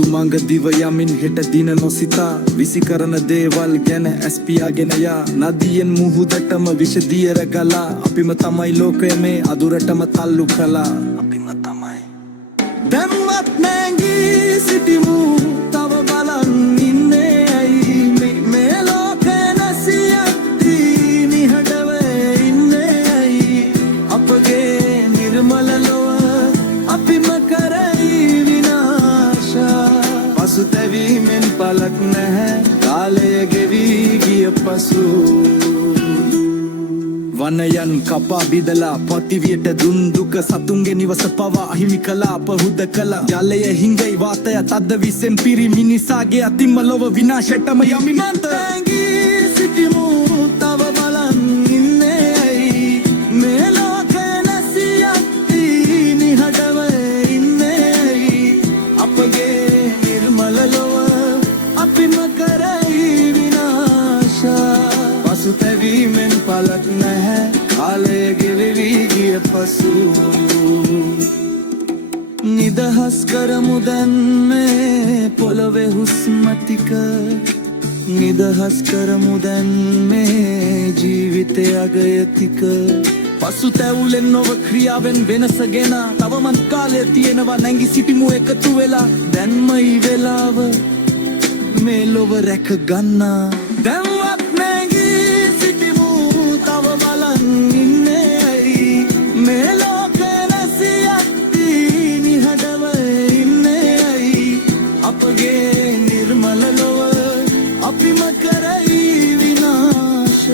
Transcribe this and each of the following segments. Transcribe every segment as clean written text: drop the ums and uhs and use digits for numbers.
දිගු මඟ දිව යමින් හෙට දින නොසිතා විසි කරන දේවල් ගැන ඇස්පියාගෙන යා නදියෙන් මුහුදටම විෂදියර ගලා අපිම තමයි ලෝකය මේ අදුරටම තල්ලු කළා අපිම තමයි දැන්වත් නැගී සිටිමු තව බලන් ඉන්නේ ඇයි මේ ලෝකය නැසියද්දී නිහඬව ඉන්නේ ඇයි අපගේ නිර්මල ලොව අපිම කරයි විනාශ පසුතැවීමෙන් පලක් නැහැ කාලය ගෙවී ගිය පසු වනයන් කපා බිදලා පොතිවියට දුන් දුක සතුන්ගේ නිවස පවා අහිමි කළා අපහුද කළා ජලය හිඟයි වාතය තද්ද විසෙන් පිරි මිනිසාගේ අතින්ම ලොව විනාශයටම යමි මන්ත සිටිමු තව බලන් ඉන්නේ ඇයි මේ ලෝකය නැසියද්දී නිහඬව ඉන්නේ ඇයි අපගේ නිර්මල ලොව අපිම කරයි විනාශ පසුතැවීමෙන් පලක් නැහැ කාලය ගෙවෙවී ගිය පසු නිදහස් කරමු දැන් මේ පොළොවේ හුස්ම ටික නිදහස් කරමු දැන් මේ ජීවිතය අගය ටික පසුතැවුලෙන් නොව ක්‍රියාවෙන් වෙනසගෙන තවමත් කාලය තියෙනවා නැගි සිටිමු එකතු වෙලා දැන්මයි වෙලාව මේ ලොව රැක ගන්නා දැන්වත් නැගී සිටිමු තව බලන් ඉන්නේ ඇයි මේ ලෝකය නැසියද්දී නිහඬව ඉන්නේ ඇයි අපගේ නිර්මල ලොව අපිම කරයි විනාශ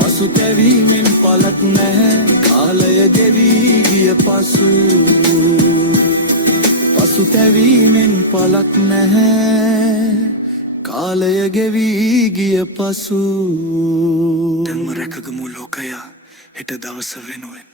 පසුතැවීමෙන් පලක් නැහැ කාලය ගෙවී ගිය පසු පසුතැවීමෙන් පලක් නැහැ කාලය ගෙවී ගිය පසු දැන්ම රැකගමු ලෝකයා හෙට දවස වෙනුවෙන්